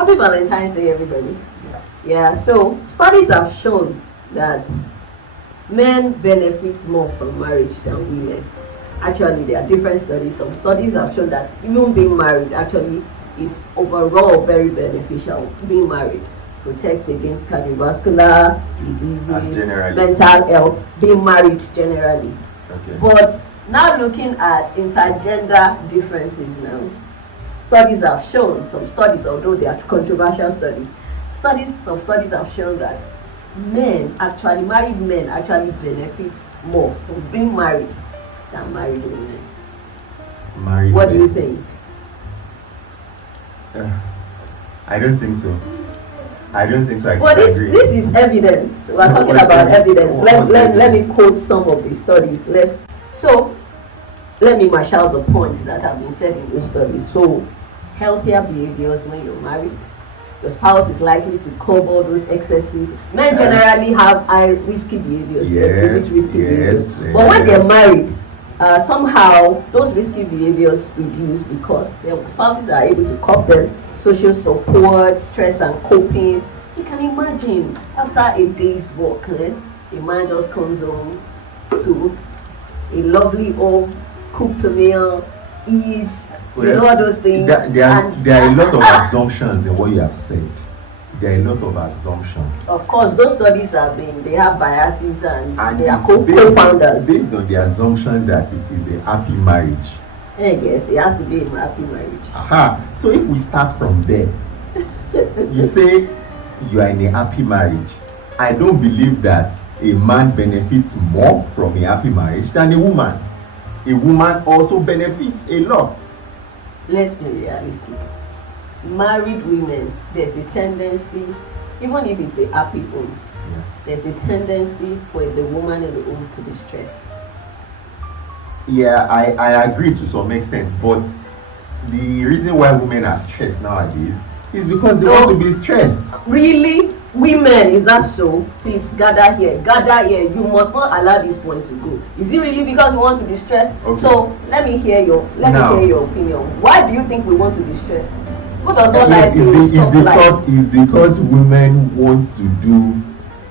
Happy Valentine's Day, everybody. Yeah, so studies have shown that men benefit more from marriage than women. Actually, there are different studies. Some studies have shown that even being married actually is overall very beneficial. Being married protects against cardiovascular diseases, mental health, being married generally. Okay. But now looking at intergender differences now, studies have shown, some studies, although they are controversial studies, some studies have shown that married men actually benefit more from being married than married women. What do you think? I don't think so. I Well, this is evidence. We're talking about evidence. Let me quote some of the studies. Let me marshal the points that have been said in those studies. So, healthier behaviors when you're married. The spouse is likely to cover those excesses. Men generally have risky behaviors. Behaviors. But when they're married, somehow those risky behaviors reduce because their spouses are able to cope them. Social support, stress and coping. You can imagine after a day's work, a man just comes home to a lovely home, cooked a meal, eats, all those things. There are a lot of assumptions in what you have said. There are a lot of assumptions. Of course, those studies they have biases and they are co-founders. Based on the assumption that it is a happy marriage. Yes, it has to be a happy marriage. Aha. So if we start from there, you say you are in a happy marriage. I don't believe that a man benefits more from a happy marriage than a woman. A woman also benefits a lot. Let's be realistic. Married women, there's a tendency, even if it's a happy home, there's a tendency for the woman in the home to be stressed. Yeah, I agree to some extent, but the reason why women are stressed nowadays is because they want to be stressed. Really? Women, is that so? Please gather here. You must not allow this point to go. Is it really because we want to be stressed? Okay. So let me hear your opinion. Why do you think we want to be stressed? Who does not like it's because women want to do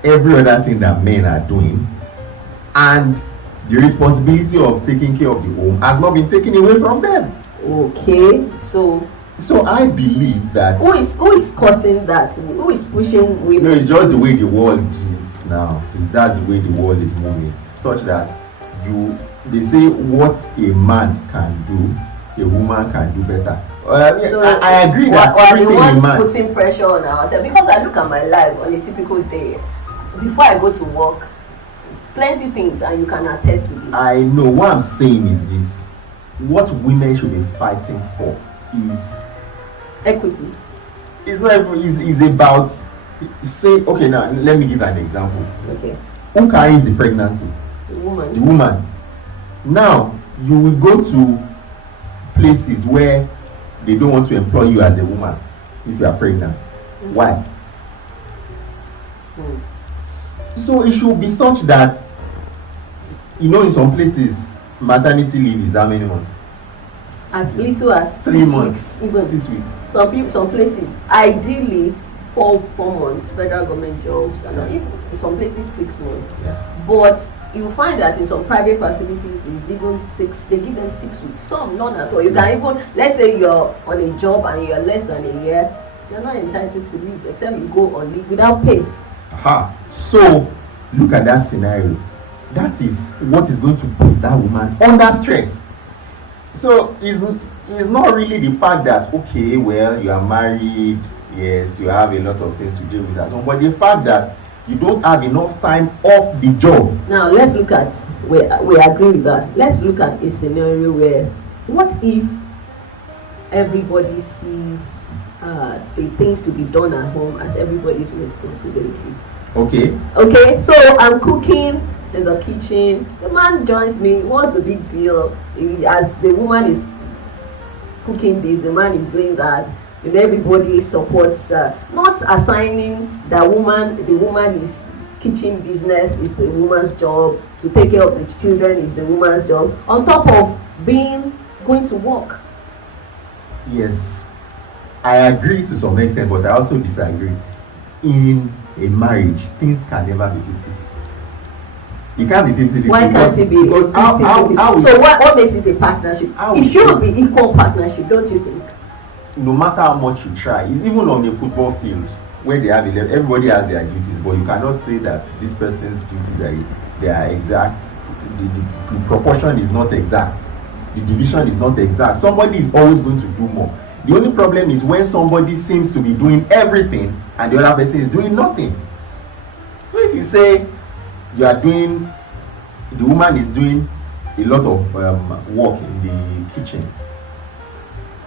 every other thing that men are doing, and the responsibility of taking care of the home has not been taken away from them. Okay, so I believe that who is causing that? Who is pushing women? No, it's just the way the world is now. That's the way the world is moving, such that they say what a man can do, a woman can do better. I agree that everything a man putting pressure on ourselves, because I look at my life on a typical day. Before I go to work, plenty things, and you can attest to this. I know. What I'm saying is this: what women should be fighting for is equity. It's not. It's about. Say, okay, now let me give an example. Okay. Who carries the pregnancy? The woman. The woman. Now you will go to places where they don't want to employ you as a woman if you are pregnant. Mm-hmm. Why? So it should be such that, in some places maternity leave is how many months? As little as 3 months, even 6 weeks. Some places, ideally 4 months, federal government jobs, and in some places 6 months. Yeah. But you find that in some private facilities it's even 6. They give them 6 weeks. Some none at all. You can even, let's say you're on a job and you're less than a year, you're not entitled to leave except you go on leave without pay. Aha. So look at that scenario. That is what is going to put that woman under stress. So it's not really the fact that, okay, well, you are married, yes, you have a lot of things to deal with that. No, but the fact that you don't have enough time off the job. Now let's look at we agree with that. Let's look at a scenario where, what if everybody sees the things to be done at home as everybody's responsibility? Okay, so I'm cooking, there's a kitchen, the man joins me, what's the big deal? As the woman is cooking this, the man is doing that, and everybody supports, not assigning the woman is kitchen business is the woman's job, to take care of the children is the woman's job, on top of going to work. Yes. I agree to some extent, but I also disagree. In a marriage, things can never be 50. It can't be 50-50. Why can't it be 50-50? So what makes it a partnership? It should be equal partnership, don't you think? No matter how much you try, even on a football field where they have 11, everybody has their duties, but you cannot say that this person's duties they are exact. The proportion is not exact. The division is not exact. Somebody is always going to do more. The only problem is when somebody seems to be doing everything and the other person is doing nothing. So if you say you are doing, the woman is doing a lot of work in the kitchen,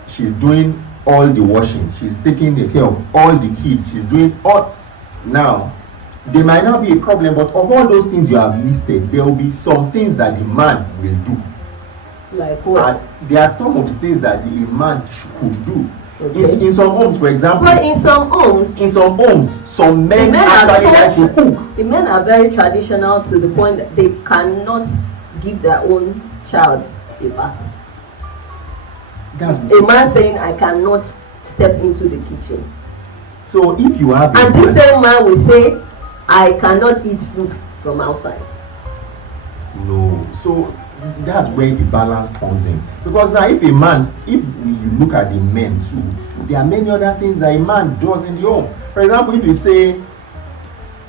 she's doing all the washing, she's taking care of all the kids, she's doing all. Now there might not be a problem, but of all those things you have listed, there will be some things that the man will do. Like what? And there are some of the things that the man could do. Okay. In some homes, for example. But in some homes, some men actually like to cook. The men are very traditional to the point that they cannot give their own child a bath. A man saying, I cannot step into the kitchen. So if you have, and this same man will say, I cannot eat food from outside. No. So that's where the balance comes in. Because now if you look at the men too, there are many other things that a man does in the home. For example, if you say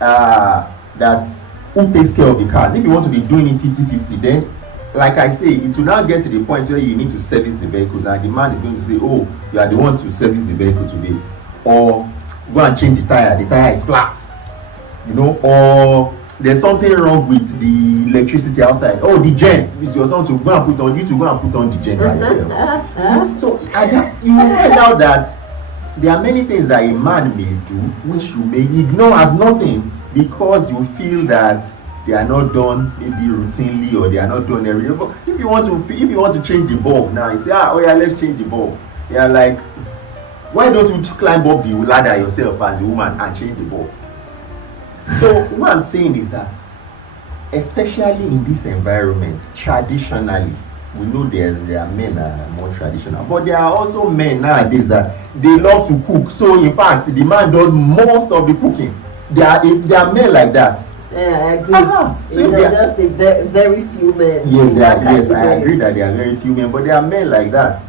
that who takes care of the car, if you want to be doing it 50-50, then like I say, it will now get to the point where you need to service the vehicles, and the man is going to say, oh, you are the one to service the vehicle today, or go and change the tire is flat, or there's something wrong with the electricity outside. Oh, the gen, it's your turn to go and put on. You to go and put on the gen by yourself. So you find out that there are many things that a man may do which you may ignore as nothing because you feel that they are not done maybe routinely or they are not done every day. But if you want to change the bulb now, you say, oh yeah, let's change the bulb. Yeah, like, why don't you climb up the ladder yourself as a woman and change the bulb? So what I'm saying is that, especially in this environment, traditionally, we know there are men that are more traditional, but there are also men nowadays that they love to cook. So in fact, the man does most of the cooking. There are men like that. Yeah, I agree. So there are just a very few men. Yes, I agree that there are very few men, but there are men like that.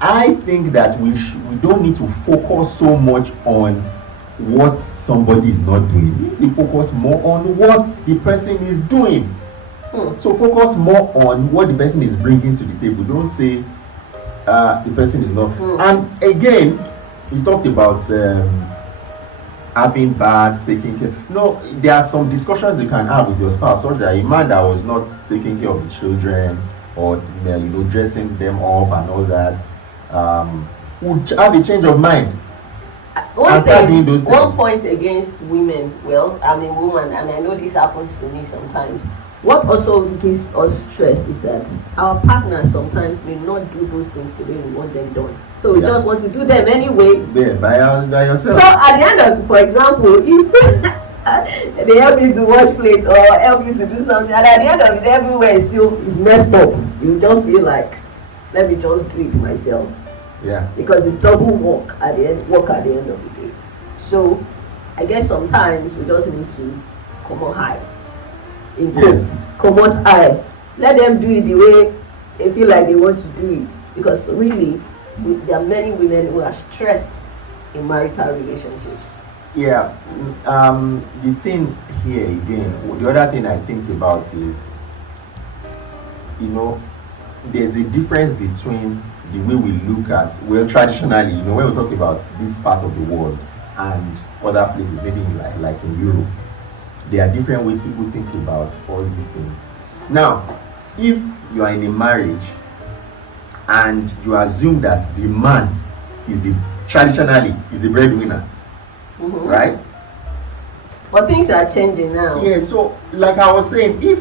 I think that we don't need to focus so much on what somebody is not doing. We need to focus more on what the person is doing. So focus more on what the person is bringing to the table. Don't say the person is not. And again, you talked about having baths, taking care. No, there are some discussions you can have with your spouse, such that a man that was not taking care of the children or dressing them up and all that would have a change of mind. One point against women, woman, and I know this happens to me sometimes. What also gives us stress is that our partners sometimes may not do those things the way we want them done. So we just want to do them anyway. Yeah, by yourself. So at the end of, for example, if they help you to wash plates or help you to do something, and at the end of it, everywhere is messed up, you just feel like, let me just do it myself. Yeah. Because it's double work at the end of the day. So I guess sometimes we just need to come on high. Come on high. Let them do it the way they feel like they want to do it. Because really, there are many women who are stressed in marital relationships. Yeah. The thing here again, the other thing I think about is, there's a difference between the way we look at, traditionally, when we talk about this part of the world and other places, maybe like in Europe, there are different ways people think about all these things. Now, if you are in a marriage and you assume that the man traditionally is the breadwinner, right? But things are changing now. Yeah, so like I was saying, if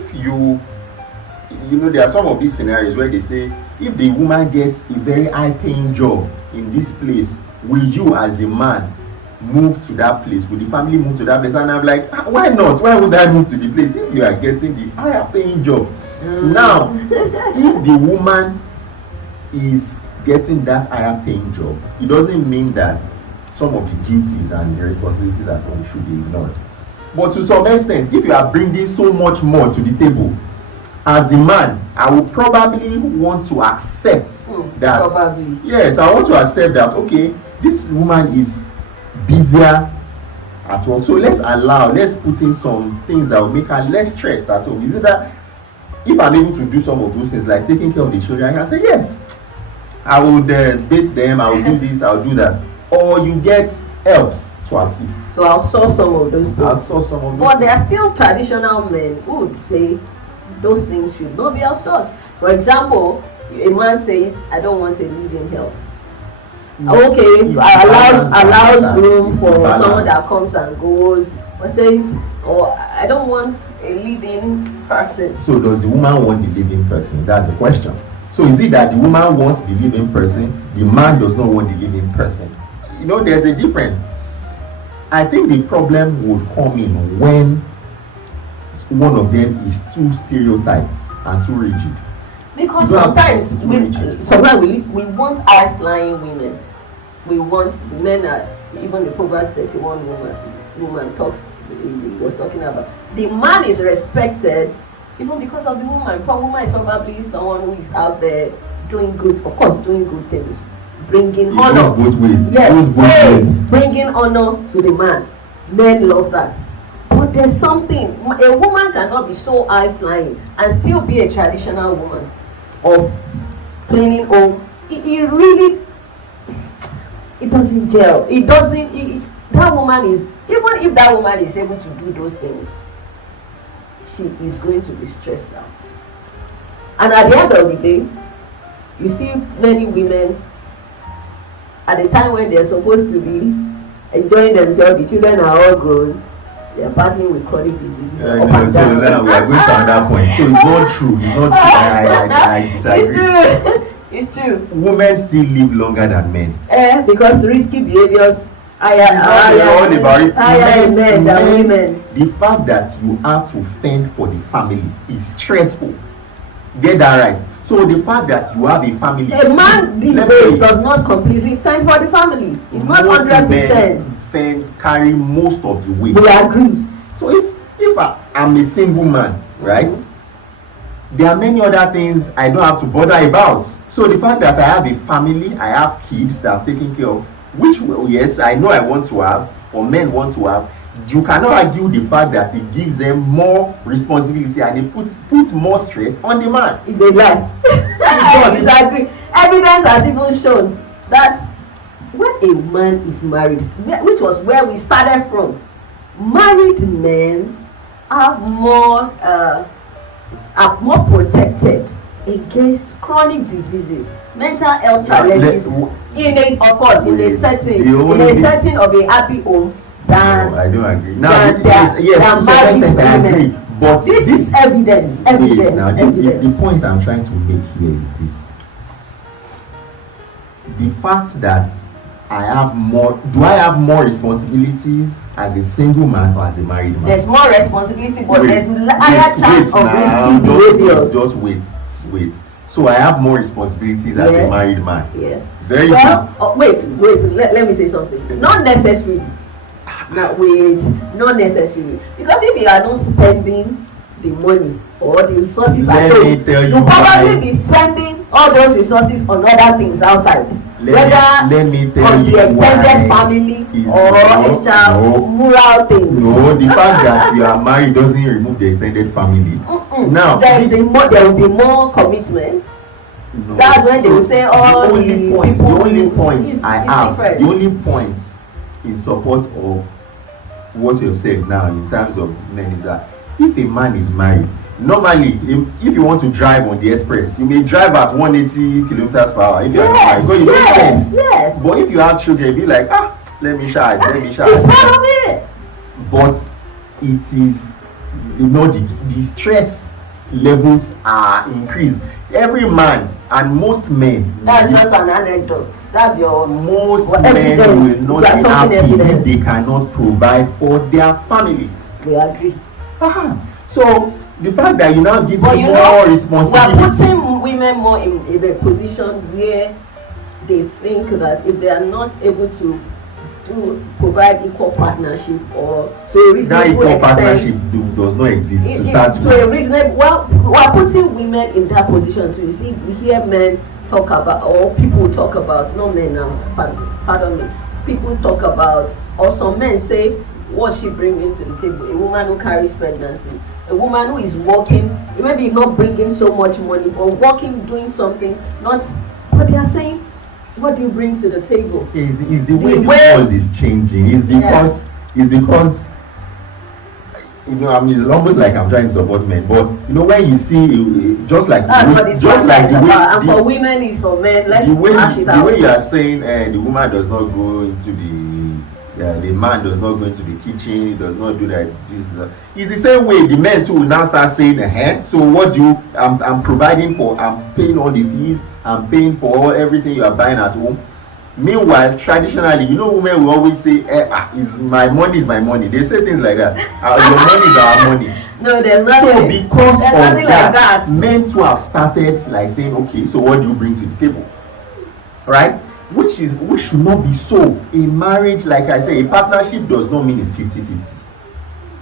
there are some of these scenarios where they say, if the woman gets a very high-paying job in this place, will you as a man move to that place? Will the family move to that place? And I'm like, why not? Why would I move to the place if you are getting the higher-paying job? Now, if the woman is getting that higher paying job, it doesn't mean that some of the duties and the responsibilities at home should be ignored. But to some extent, if you are bringing so much more to the table, as the man, I will probably want to accept that. Probably. Yes, I want to accept that. Okay, this woman is busier at work, so let's put in some things that will make her less stressed at home. Is it that if I'm able to do some of those things, like taking care of the children, I can say yes, I would date them, I will do this, I'll do that. Or you get helps to assist. So I'll saw some of those things. But there are still traditional men who would say those things should not be outsourced. For example, a man says, I don't want a living help. Okay, allows room for someone that comes and goes, but says, I don't want a living person. So does the woman want the living person? That's the question. So is it that the woman wants the living person, the man does not want the living person? There's a difference. I think the problem would come in when one of them is too stereotyped and too rigid. Because sometimes we want high-flying women. We want men even the Proverbs 31 woman was talking about. The man is respected even because of the woman. The woman is probably someone who is out there doing good things. Bringing honor. Both ways. Yes, bringing honor to the man. Men love that. But there's something. A woman cannot be so high flying and still be a traditional woman of cleaning home. It doesn't gel. That woman is, even if that woman is able to do those things, she is going to be stressed out. And at the end of the day, you see many women at the time when they're supposed to be enjoying themselves, the children are all grown, they're battling with chronic diseases. So now we are going to another point. So it's not true. I disagree. It's true. Women still live longer than men. Because risky behaviors higher men than women. The fact that you have to fend for the family is stressful. Get that right. So the fact that you have a family, a man these days does not completely fend for the family. It's not 100%. Carry most of the weight. We agree. So if I'm a single man, right, there are many other things I don't have to bother about. So the fact that I have a family, I have kids that I'm taking care of, which yes, I know I want to have, or men want to have, you cannot argue the fact that it gives them more responsibility and it puts more stress on the man. It's a lie. I disagree. Evidence has even shown that when a man is married, which was where we started from, married men are more protected against chronic diseases, mental health challenges, in a setting of a happy home than. No, I don't agree. Now, married I agree. But this is evidence. The point I'm trying to make here is this: the fact that do I have more responsibilities as a single man or as a married man? There's more responsibility, but there's higher chance of risky behaviors. Just wait. So I have more responsibilities as a married man. Yes. Very good. Wait. Let me say something. Not necessarily. Not necessarily. Because if you are not spending the money or the resources at home, you probably be spending all those resources on other things outside. Whether on the extended family or extramural things. No, the fact that you are married doesn't remove the extended family. Now there will be more commitment. No. That's when they will say all the only point in support of what you said now in terms of men is that if a man is married, normally if you want to drive on the express, you may drive at 180 kilometers per hour if you are married. Yes. But if you have children, you'll be like, let me charge. It's part of it. But it is, the stress levels are increased. Every man and most men. That's just an anecdote. That's your most men will not be happy if they cannot provide for their families. We agree. So the fact that you now give them more responsibility. We are putting women more in a position where they think that if they are not able to provide equal partnership or to a reasonable that equal extent, partnership does not exist to start to with. a reasonable, well, we are putting women in that position too. You see, we hear men talk about, or people talk about, not men now, pardon me, people talk about, or some men say, what she bringing to the table? A woman who carries pregnancy, a woman who is working, maybe not bringing so much money, but working, doing something, not, but they are saying, what do you bring to the table? Is the way the world is changing. It's because you know, I mean, it's almost like I'm trying to support men, but you know, when you see just like that's what it's just like the way, and for women is for men. Let's the way you out. are saying the woman does not go into the man does not go into the kitchen, he does not do that. It's the same way the men too will now start saying, so what do you, I'm providing for, I'm paying all the fees, I'm paying for everything you are buying at home. Meanwhile, traditionally, you know, women will always say, is my money is my money. They say things like that. Your money is our money. No, there's nothing. So because of nothing like that, men too have started like saying, okay, so what do you bring to the table? Right? Which should not be so. A marriage, like I say, a partnership does not mean it's 50-50.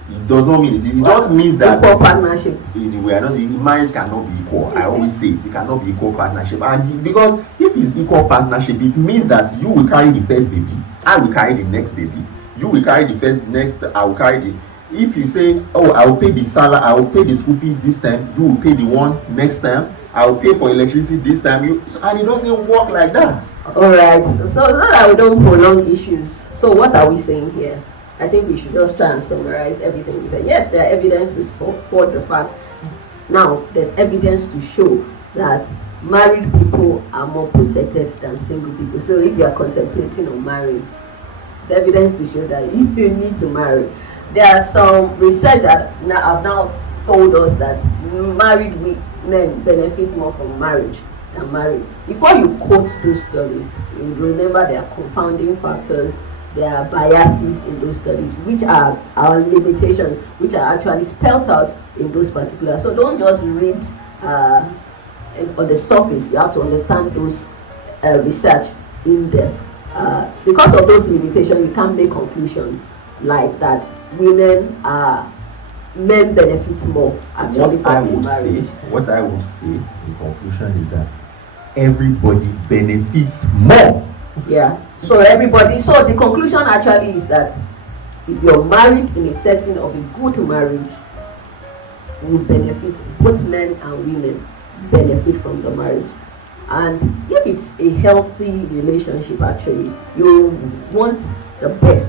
It does not mean it. It just means that equal partnership. Marriage cannot be equal. I always say it cannot be equal partnership. And because if it's equal partnership, it means that you will carry the first baby, I will carry the next baby. You will carry the first, next, I will carry the. If you say, oh, I will pay the salary, I will pay the school fees this time, you will pay the one next time, I will pay for electricity this time, and it doesn't work like that. Alright, so now that we don't prolong issues, so what are we saying here? I think we should just try and summarize everything we said. Yes, there are evidence to support the fact. Now, there's evidence to show that married people are more protected than single people. So if you are contemplating on marrying, there's evidence to show that if you need to marry, there are some research that have now told us that married men benefit more from marriage than married. Before you quote those studies, you remember there are confounding factors, there are biases in those studies, which are our limitations, which are actually spelled out in those particulars. So don't just read on the surface. You have to understand those research in depth. Because of those limitations, you can't make conclusions like that. Men benefit more actually from marriage. What I would say in conclusion is that everybody benefits more. Yeah. So the conclusion actually is that if you're married in a setting of a good marriage, you benefit, both men and women benefit from the marriage. And if it's a healthy relationship, actually, you want the best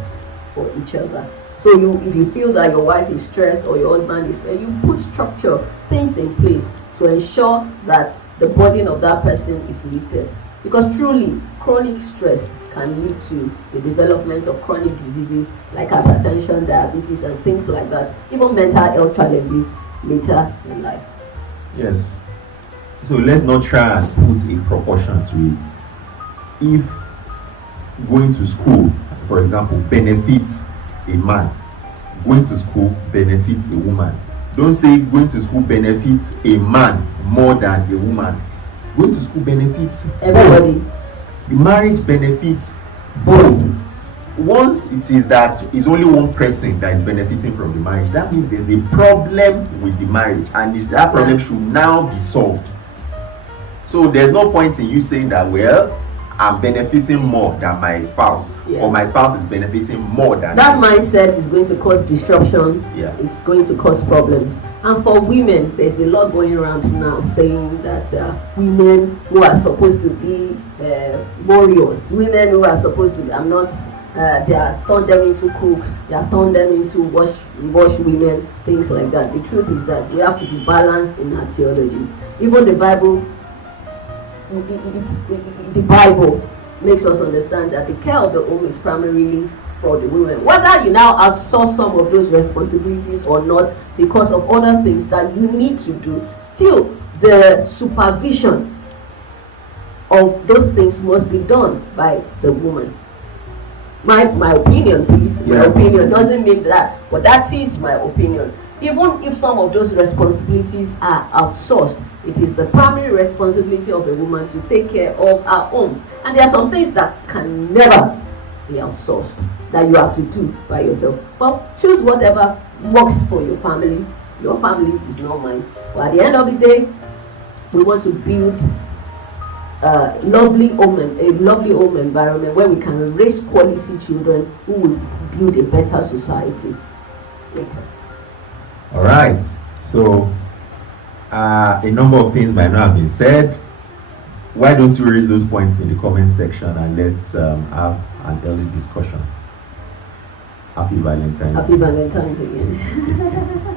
for each other. So if you feel that your wife is stressed or your husband is stressed, you put structure, things in place to ensure that the burden of that person is lifted. Because truly, chronic stress can lead to the development of chronic diseases like hypertension, diabetes, and things like that. Even mental health challenges later in life. Yes. So let's not try and put a proportion to it. If going to school, for example, benefits a man, going to school benefits a woman. Don't say going to school benefits a man more than a woman. Going to school benefits everybody. Both. The marriage benefits both. Once it is that it's only one person that is benefiting from the marriage, that means there's a problem with the marriage, and that problem should now be solved. So there's no point in you saying that, well, I'm benefiting more than my spouse, or my spouse is benefiting more than that me. Mindset is going to cause disruption. It's going to cause problems. And for women, there's a lot going around now saying that women who are supposed to be warriors, women who are supposed to be, they are turned them into cooks, they are turned them into wash women, things like that. The truth is that we have to be balanced in our theology. Even the Bible makes us understand that the care of the home is primarily for the women. Whether you now outsource some of those responsibilities or not because of other things that you need to do, still the supervision of those things must be done by the woman. My opinion, please. My opinion doesn't mean that, but that is my opinion. Even if some of those responsibilities are outsourced, it is the primary responsibility of a woman to take care of her own. And there are some things that can never be outsourced, that you have to do by yourself. But choose whatever works for your family. Your family is not mine. But at the end of the day, we want to build a lovely home environment where we can raise quality children who will build a better society later. All right. So a number of things might not have been said. Why don't you raise those points in the comment section and let's have an early discussion. Happy Valentine's. Happy Valentine's again.